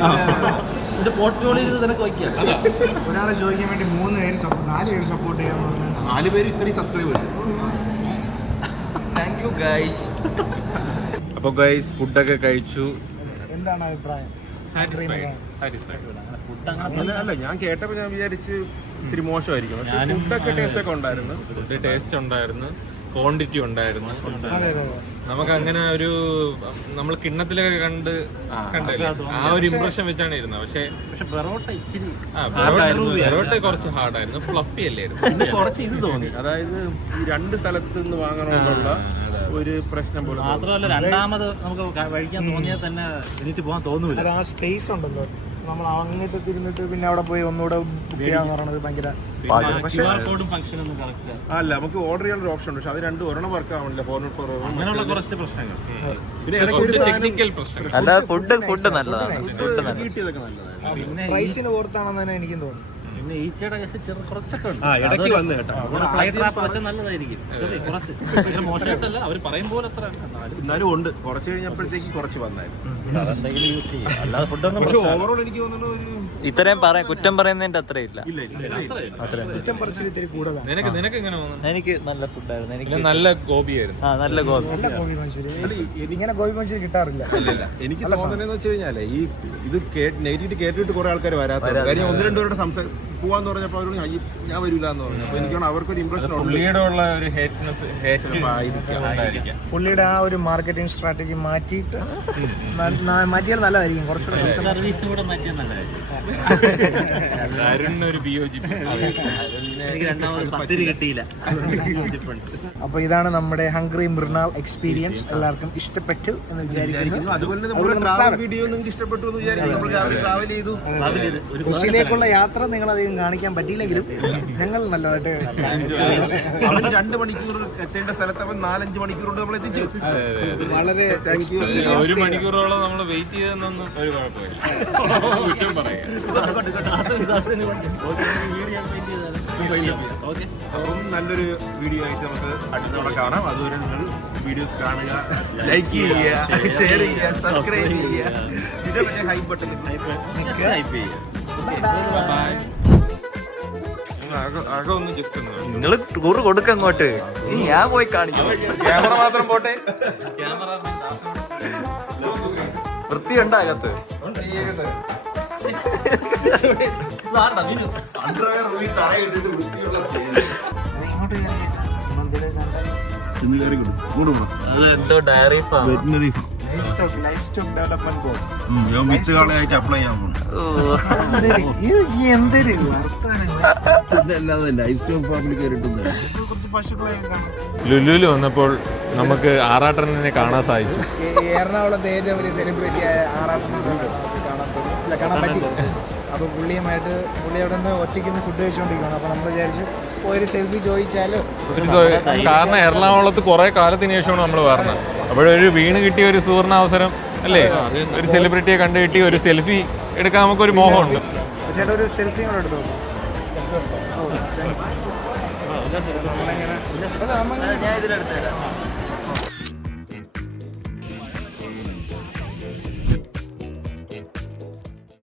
എന്റെ പോർട്ട്ഫോളിയോയിൽ ഇത് നിനക്ക് വയ്ക്കാം. ഒരാളെ ചോദിക്കാൻ വേണ്ടി 4 പേര് സപ്പോർട്ട് ചെയ്യാന്ന് പറഞ്ഞാൽ 4 പേര് ഇത്രയും സബ്സ്ക്രൈബേഴ്സ്. Thank you guys. അപ്പോൾ ഗൈസ്, ഫുഡൊക്കെ കഴിച്ചു. എന്താണ് അഭിപ്രായം? അല്ല, ഞാൻ കേട്ടപ്പോൾ ഞാൻ വിചാരിച്ച് ഇത്തിരി മോശമായിരിക്കും. ഫുഡൊക്കെ ടേസ്റ്റ് ഒക്കെ ഉണ്ടായിരുന്നു. ഫുഡ് ടേസ്റ്റ് ഉണ്ടായിരുന്നു, ക്വാണ്ടിറ്റി ഉണ്ടായിരുന്നു. നമുക്ക് അങ്ങനെ ഒരു നമ്മൾ കിണ്ണത്തിലൊക്കെ കണ്ടല്ലേ ആ ഒരു ഇംപ്രഷൻ വെച്ചാണ് ഇരുന്നത്. പക്ഷെ പൊറോട്ട ഇച്ചിരി പൊറോട്ട കുറച്ച് ഹാർഡായിരുന്നു, ഫ്ലഫി അല്ലായിരുന്നു. പിന്നെ കുറച്ച് ഇത് തോന്നി. അതായത് ഈ രണ്ട് സ്ഥലത്ത് നിന്ന് വാങ്ങണമെന്നുള്ള ഒരു പ്രശ്നം പോലെ. മാത്രമല്ല രണ്ടാമത് നമുക്ക് കഴിക്കാൻ തോന്നിയാൽ തന്നെ എനിക്ക് പോകാൻ തോന്നൂല. ആ സ്പേസ് ഉണ്ടല്ലോ, നമ്മൾ അങ്ങോട്ട് തിരിഞ്ഞിട്ട് പിന്നെ അവിടെ പോയി ഒന്നുകൂടെ ബുക്ക് ചെയ്യാന്ന് പറയുന്നത് ഭയങ്കര കോഡും ഫംഗ്ഷൻ ഒന്നും കറക്റ്റ് അല്ല, നമുക്ക് ഓർഡർ ചെയ്യാനുള്ള ഓപ്ഷൻ ഉണ്ട്. പക്ഷെ അത് രണ്ടും ഒരെണ്ണം വർക്ക് ആവണില്ല. 404 അങ്ങനെയുള്ള കുറച്ച് പ്രശ്നങ്ങൾ. പിന്നെ ഇടയ്ക്ക് ഒരു ടെക്നിക്കൽ പ്രശ്നം. അല്ലാതെ ഫുഡ് നല്ലതാണ്. കിട്ടിയതൊക്കെ നല്ലതാണ്. പിന്നെ പ്രൈസിന് ഓർത്താണെന്ന് തന്നെ എനിക്കും തോന്നുന്നു. പിന്നെ ഈച്ചയുടെ കേസ് കുറച്ചൊക്കെ ഉണ്ട്. ഇടയ്ക്ക് വന്ന് കേട്ടോ. ഫ്ലൈ ട്രാപ്പ് വെച്ചാൽ നല്ലതായിരിക്കും. ചെറിയ കുറച്ച്, പക്ഷെ മോശമായിട്ടല്ല, അവർ പറയും പോലെ അത്ര എന്നാലും ഉണ്ട്. കുറച്ച് കഴിഞ്ഞപ്പോഴത്തേക്ക് കുറച്ച് വന്നായിരുന്നു. അതെന്തെങ്കിലും യൂസ് ചെയ്യും. അല്ലാതെ ഫുഡൊന്നും പക്ഷെ ഓവറോൾ എനിക്ക് തോന്നുന്നു ഒരു ഇത്രയും കുറ്റം പറയുന്നതിന്റെ അത്രയില്ല. കുറ്റം പറിച്ചിട്ട് ഇത്തിരി കൂടുതലാണ്. നിനക്ക് എങ്ങനെ തോന്നുന്നു? എനിക്ക് നല്ല ഫുഡായിരുന്നു. എനിക്ക് നല്ല ഗോപിയായിരുന്നു. നല്ല ഗോപി. നല്ല ഗോബി മഞ്ചൂരി ഇങ്ങനെ ഗോബി മഞ്ചൂരി കിട്ടാറില്ല. എനിക്ക് തോന്നുന്നതെന്ന് വെച്ച് കഴിഞ്ഞാല് ഈ ഇത് നേരിട്ട് കേട്ടിട്ട് കുറെ ആൾക്കാർ വരാത്ത കാര്യം. 1-2 പേരുടെ പോവാന്ന് പറഞ്ഞപ്പോ അവരോട് ഞാൻ വരില്ല എന്ന് പറഞ്ഞു. അപ്പൊ എനിക്ക് അവർക്കൊരു ഇംപ്രഷൻ ഉണ്ട്. പുള്ളിയുടെ ഉള്ള ഒരു ഹേറ്റ് പുള്ളിയുടെ ആ ഒരു മാർക്കറ്റിംഗ് സ്ട്രാറ്റജി മാറ്റിയിട്ട് മാറ്റിയാൽ നല്ലതായിരിക്കും. കുറച്ചുകൂടെ സർവീസ് കൂടെ മാറ്റിയാൽ നല്ലതായിരിക്കും. ഒരു ബിയോജിപ്പ്. എനിക്ക് രണ്ടാമത് പത്തിരി കിട്ടിയില്ല. അപ്പൊ ഇതാണ് നമ്മുടെ ഹംഗ്രി മൃണാൾ എക്സ്പീരിയൻസ്. എല്ലാവർക്കും ഇഷ്ടപ്പെട്ടു എന്ന് വിചാരിക്കുന്നു. അതുപോലെ നമ്മുടെ ട്രാവൽ വീഡിയോ നിങ്ങൾക്ക് ഇഷ്ടപ്പെട്ടു എന്ന് വിചാരിക്കുന്നു. നമ്മൾ രാവിലെ ട്രാവൽ ചെയ്തു. കൊച്ചിയിലേക്കുള്ള യാത്ര നിങ്ങൾ അധികം കാണിക്കാൻ പറ്റിയില്ലെങ്കിലും ഞങ്ങൾ നല്ലതായിട്ട് അവൻ 2 മണിക്കൂർ എത്തേണ്ട സ്ഥലത്ത് അവൻ 4-5 മണിക്കൂർ കൊണ്ട് നമ്മൾ എത്തിച്ചു. വളരെ താങ്ക് യു. 1 മണിക്കൂറോളം നമ്മൾ വെയിറ്റ് ചെയ്തെന്നൊന്നും ഒരു കുഴപ്പമില്ല. കുറ്റം പറയാം. അപ്പം നല്ലൊരു വീഡിയോ ആയിട്ട് നമുക്ക് അടുത്ത തവണ കാണാം. അതുവരെ നിങ്ങൾ വീഡിയോസ് കാണുക, ലൈക്ക് ചെയ്യുക, ഷെയർ ചെയ്യുക, സബ്സ്ക്രൈബ് ചെയ്യുക. ഇതിന്റെ മറ്റേ ഹൈ ബട്ടൺ ആകെ ഒന്ന് ജസ്റ്റ് ഒന്ന് നിങ്ങൾ ടൂർ കൊടുക്കങ്ങോട്ട്. ഇനി ഞാൻ പോയി കാണിക്കും. ക്യാമറ മാത്രം പോട്ടെ. വൃത്തിയുണ്ട് അകത്ത്. എന്തോ ഡയറി ഫാം. ഞാൻ വിത്തുകളായിട്ട് അപ്ലൈ ചെയ്യാൻ പോകുന്നു. എന്തൊരു ഇതല്ലാതെ ലൈഫ് സ്റ്റോക്ക് ഫാമിലി കയറിയിട്ടുണ്ട്. ലുലുവിൽ വന്നപ്പോൾ നമുക്ക് ആറാട്ടനെ കാണാൻ സാധിച്ചു. എറണാകുളത്തെ ഏറ്റവും വലിയ സെലിബ്രിറ്റി ആയ ആറാട്ടനെ കാണാൻ പറ്റി. അപ്പോൾ പുള്ളി അവിടെ നിന്ന് ഒറ്റയ്ക്ക് ഫുഡ് കഴിച്ചുകൊണ്ടിരിക്കുകയാണ്. അപ്പോൾ നമ്മൾ വിചാരിച്ചു ഒരു സെൽഫി ചോദിച്ചാലോ. കാരണം എറണാകുളത്ത് കുറെ കാലത്തിന് ശേഷമാണ് നമ്മൾ പറഞ്ഞത്. അപ്പോഴൊരു വീണ് കിട്ടിയ ഒരു സുവർണ അവസരം അല്ലേ, ഒരു സെലിബ്രിറ്റിയെ കണ്ടു കിട്ടി ഒരു സെൽഫി എടുക്കാൻ നമുക്കൊരു മോഹമുണ്ട്. ചേട്ടാ ഒരു സെൽഫി കൂടെ എടുത്തു. ഞാൻ ഇതിലെടുത്തരാം.